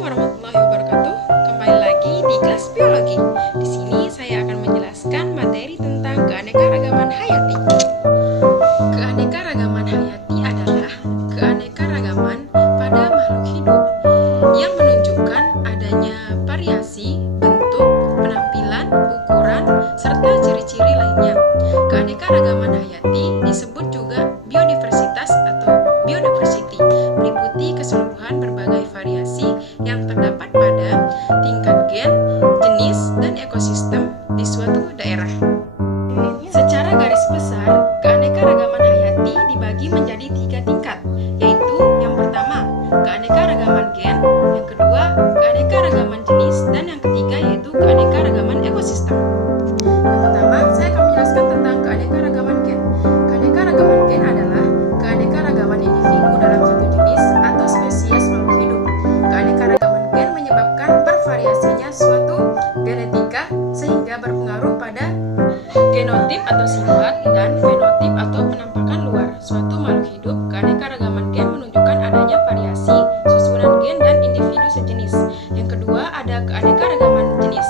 Warahmatullahi wabarakatuh. Kembali lagi di kelas biologi. Di sini saya akan menjelaskan materi tentang keanekaragaman hayati. Keanekaragaman hayati adalah keanekaragaman pada makhluk hidup yang menunjukkan adanya variasi bentuk, penampilan, ukuran, serta ciri-ciri lainnya. Keanekaragaman hayati disebut juga biodiversitas atau biodiversity, meliputi keseluruhan berbagai variasi yang terdapat pada tingkat gen, jenis, dan ekosistem di suatu daerah. Secara garis besar, keanekaragaman hayati dibagi menjadi 3 tingkat, yaitu yang pertama, keanekaragaman gen, yang kedua, keanekaragaman jenis, dan yang ketiga yaitu keanekaragaman ekosistem. Yang pertama, saya akan menjelaskan tentang keanekaragaman gen. Keanekaragaman gen adalah keanekaragaman individu dalam satu jenis atau spesies makhluk hidup. Keanekaragaman gen menyebabkan bervariasinya suatu genetika sehingga berpengaruh pada genotip atau sifat dan fenotip atau penampakan luar suatu makhluk hidup. Keanekaragaman gen menunjukkan adanya variasi susunan gen dan individu sejenis. Yang kedua, ada keanekaragaman jenis.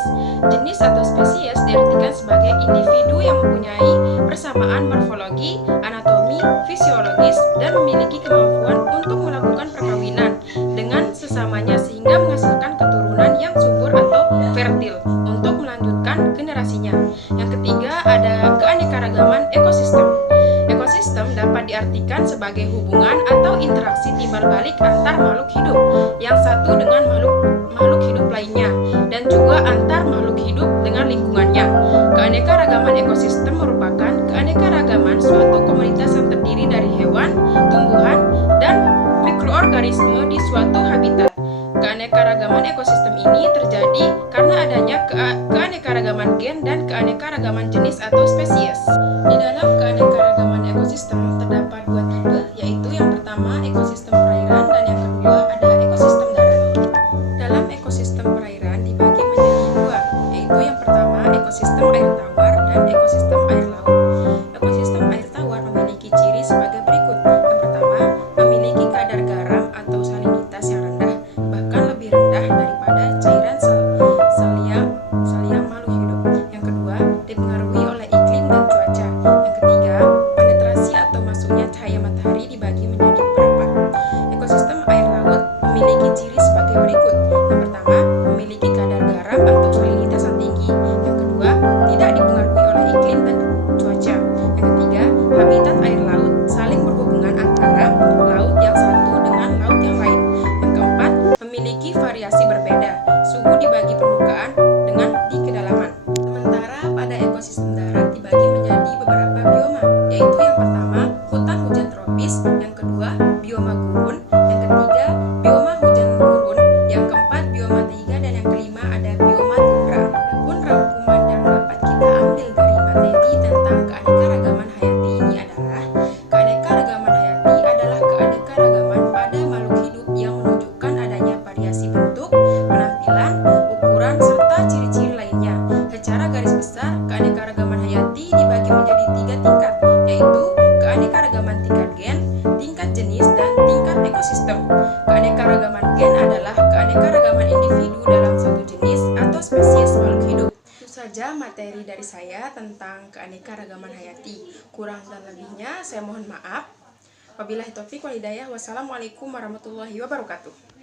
Jenis atau spesies diartikan sebagai individu yang mempunyai persamaan morfologi, anatomi, fisiologis, dan memiliki kemampuan untuk melakukan perkawinan dengan sesamanya sehingga menghasilkan keturunan yang subur atau fertil untuk melanjutkan generasinya. Yang ketiga, ada keanekaragaman ekosistem. Ekosistem dapat diartikan sebagai hubungan atau interaksi timbal balik antar makhluk hidup yang satu dengan makhluk hidup lainnya dan juga antar makhluk hidup dengan lingkungannya. Keanekaragaman ekosistem merupakan keanekaragaman suatu komunitas yang terdiri dari hewan, tumbuhan, dan mikroorganisme di suatu habitat. Keanekaragaman ekosistem ini terjadi karena adanya keanekaragaman gen dan keanekaragaman jenis atau spesies. Di dalam keanekaragaman ekosistem terdapat 2 tipe, yaitu yang pertama ekosistem perairan dan yang kedua ada ekosistem darat. Dalam ekosistem perairan dibagi menjadi 2, yaitu yang pertama ekosistem air tawar dan ekosistem air laut. Ekosistem air tawar memiliki ciri sebagai berikut. Yang pertama, memiliki kadar garam atau salinitas yang rendah, bahkan lebih rendah daripada cairan salia makhluk hidup. Yang kedua, dipengaruhi oleh iklim dan cuaca. Yang ketiga, penetrasi atau masuknya cahaya matahari dibagi menjadi beberapa. Ekosistem air laut memiliki ciri sebagai berikut. Yang pertama, memiliki kadar garam atau salinitas yang tinggi. Yang kedua, tidak dipengaruhi oleh iklim dan cuaca. Yang ketiga, habitat air laut saling berhubungan antara laut yang satu dengan laut yang lain. Yang keempat, memiliki variasi berbeda. Suhu dibagi permukaan dengan di kedalaman. Sementara pada ekosistem darat dibagi menjadi beberapa bioma, yaitu yang pertama, hutan hujan tropis, yang kedua, bioma gurun, yang ketiga, bioma hujan gurun, yang keempat, bioma taiga, dan yang kelima ada bioma tundra. Adapun rangkuman yang dapat kita ambil dari materi tentang keanekaragaman hayati ini adalah keanekaragaman hayati adalah keanekaragaman pada makhluk hidup yang menunjukkan adanya variasi bentuk, penampilan, ukuran, serta ciri-ciri lainnya. Secara garis besar, keanekaragaman hayati dibagi menjadi 3 tingkat, yaitu keanekaragaman tingkat gen, tingkat jenis, dan tingkat ekosistem. Keanekaragaman gen adalah keanekaragaman individu dalam satu jenis atau spesies makhluk hidup. Itu saja materi dari saya tentang keanekaragaman hayati. Kurang dan lebihnya saya mohon maaf. Wabillahi taufiq wal hidayah. Wassalamualaikum warahmatullahi wabarakatuh.